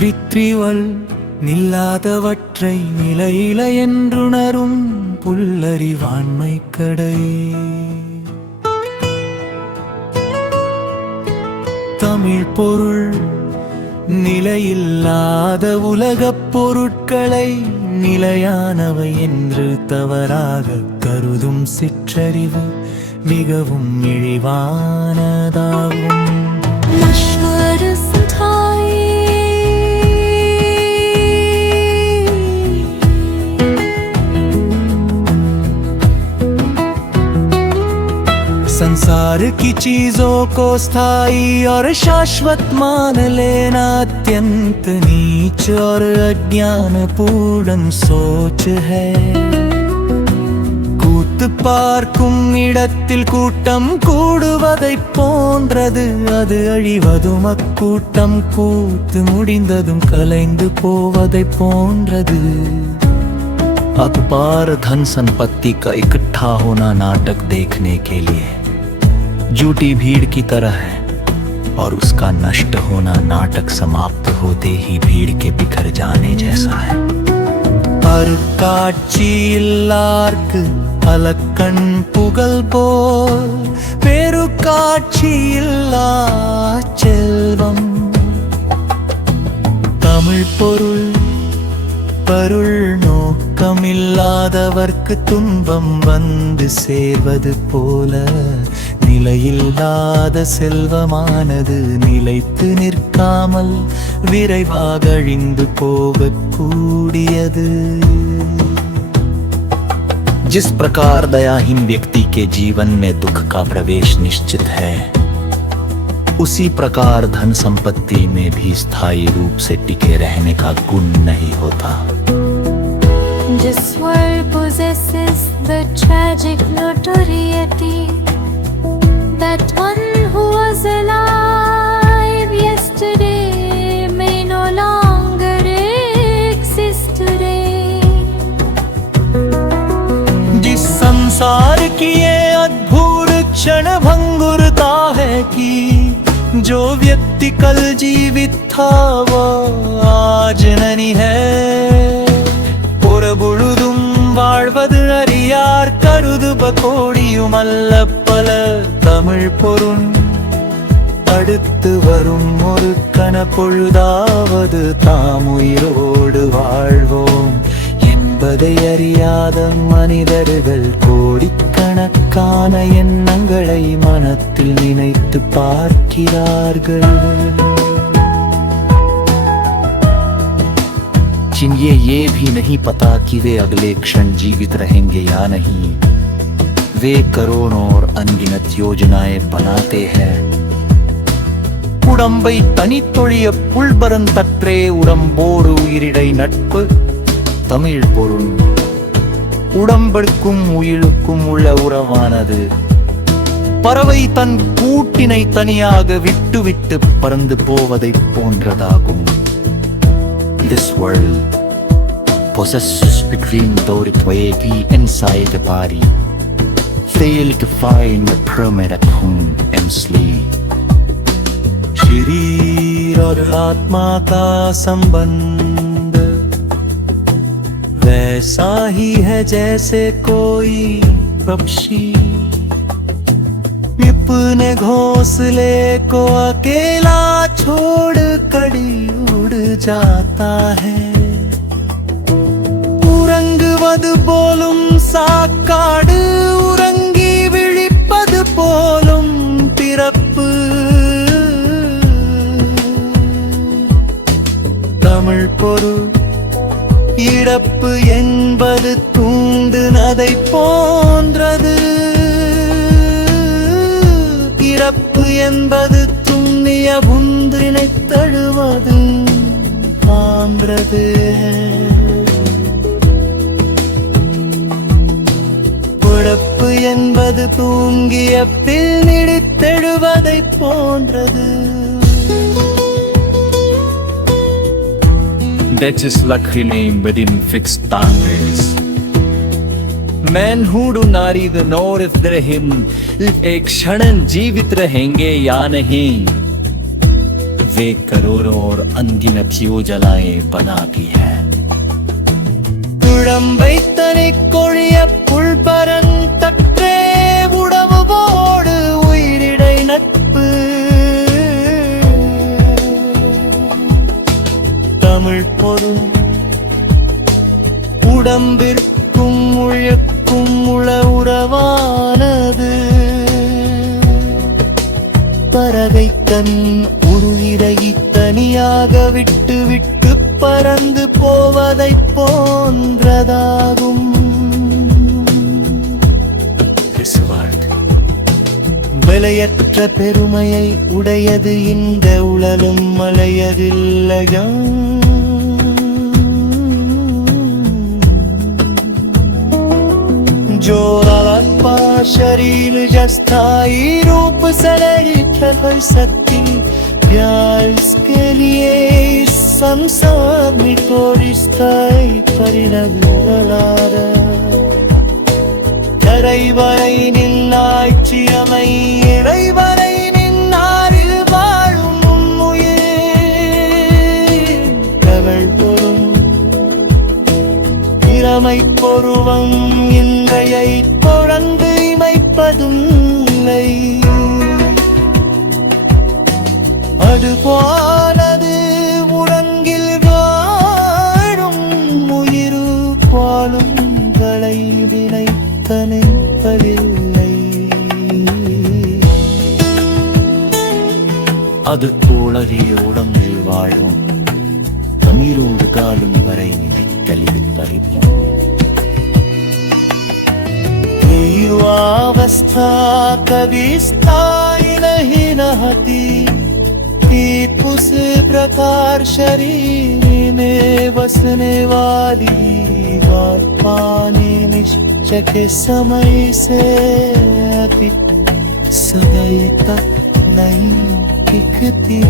விற்றிவள் நில்லாதவற்றை நிலையில என்றுணரும் புல்லறிவாண்மை கடை. தமிழ் பொருள் நிலையில்லாத உலகப் பொருட்களை நிலையானவை என்று தவறாக கருதும் சிற்றறிவு மிகவும் இழிவானதாகும். संसार की चीजों को स्थायी और शाश्वत मान लेना अत्यंत नीच और अज्ञानपूर्ण सोच है. கூத்து பார்க்கும் இடத்தில் கூட்டம் கூடுவதை போன்றது, அது அழிவதும் அக்கூட்டம் கூத்து முடிந்ததும் கலைந்து போவதை போன்றது. अखबार धन संपत्ति का इकट्ठा होना नाटक देखने के लिए झूठी भीड़ की तरह है, और उसका नष्ट होना नाटक समाप्त होते ही भीड़ के बिखर जाने जैसा है. அருட்காட்சியில்லார்க்கு அலக்கண் புகழ் போல் பெருக்காட்சியில்லா செல்வம். தமிழ் பொருள் பருள் நோக்கமில்லாதவர்க்கு துன்பம் வந்து சேர்வது போல நிலையில்லாத செல்வமானது நிலைத்து நிற்காமல் விரைவாக அழிந்து போகக்கூடியது. जिस प्रकार दयाहीन व्यक्ति के जीवन में दुख का प्रवेश निश्चित है, उसी प्रकार धन संपत्ति में भी स्थायी रूप से टिके रहने का गुण नहीं होता. This world possesses the tragic notoriety that one who was alive yesterday may no longer exist today. जिस संसार की ये अद्भुत क्षण भंगुरता है कि जो व्यक्ति कल जीवित था वो आज नहीं है. பொறபொழுதும் வாழ்வது அறியார் கருது பகோடியுமல்ல பல. தமிழ் பொருள் அடுத்து வரும் ஒரு கணப்பொழுதாவது தாம் உயிரோடு வாழ்வோம் என்பதை அறியாத மனிதர்கள் கோடிக்கணக்கான எண்ணங்களை மனத்தில் நினைத்து பார்க்கிறார்கள். जिन्हें ये भी नहीं पता कि वे अगले क्षण जीवित रहेंगे या नहीं, वे करोड़ों और अनगिनत योजनाएं बनाते हैं. உடம்பை தனித்தொழிய புல்பரந்தற்றே உடம்போடு உயிரிடை நட்பு. தமிழ் பொருள் உடம்பிற்கும் உயிலுக்கும் உள்ள உறவானது பறவை தன் கூட்டினை தனியாக விட்டுவிட்டு பறந்து போவதை போன்றதாகும். This world possesses between those wavy inside the body, fail to find the permanent home and sleep. शरीर और आत्मा का संबंध वैसा ही है जैसे कोई पक्षी अपने घोंसले को अकेला छोड़ कड़ी उड़ जाता है. உறங்குவது போலும் சாக்காடு உறங்கி விழிப்பது போலும் பிறப்பு. தமிழ் பொருள் இறப்பு என்பது தூண்டுனதை போன்றது. இறப்பு என்பது துண்ணிய புந்தினை தழுவது ஆம்றது. பிறப்பு என்பது தூங்கிய பில் நிடித்தெழுவதை போன்றது. That is luck remain within fixed boundaries. Men who do not even know if they're him एक क्षण जीवित रहेंगे या नहीं, वे करोड़ों और अनगिनतियों जलाएं बना भी है குழம்பை தனி கொழிய புல்பரன் தற்றே உடம்போடு உயிரிடை நட்பு தமிழ் பொருள் உடம்பிற்கும் உழைக்கும் உள உறவானது பறவை தன் உருவிடை தனியாக விட்டு விட்டு பறந்து போவதைப் போன்றதாகும் விலையற்ற பெருமையை உடையது இந்த உலலும் மலையதில்லையா जो आपका शरीर जस्थाई रूप से ललित कर सकती प्यार इसके लिए इस संसार में थोड़ी स्थाई परिणगलार இறைவரை நின்னாட்சியமை இறைவரை நின்னாரில் வாழும் உயிர் தமிழ் பொருள் இளமை பொருவம் இன்றையை தொடர்ந்து இமைப்பதும் இல்லை அதுபோலது உறங்கில் வாழும் உயிர் போலும் களை நினைப்பதில்லை அது போலவே உடம்பில் வாழும் தமிழோடு காலும் வரை நினைத்தலில் பறிப்போம் युवावस्था कभी स्थायी नहीं रहती उस प्रकार शरीर में बसने वाली बात पानी निश्चय के समय से अधिक सदैव तक नहीं टिकती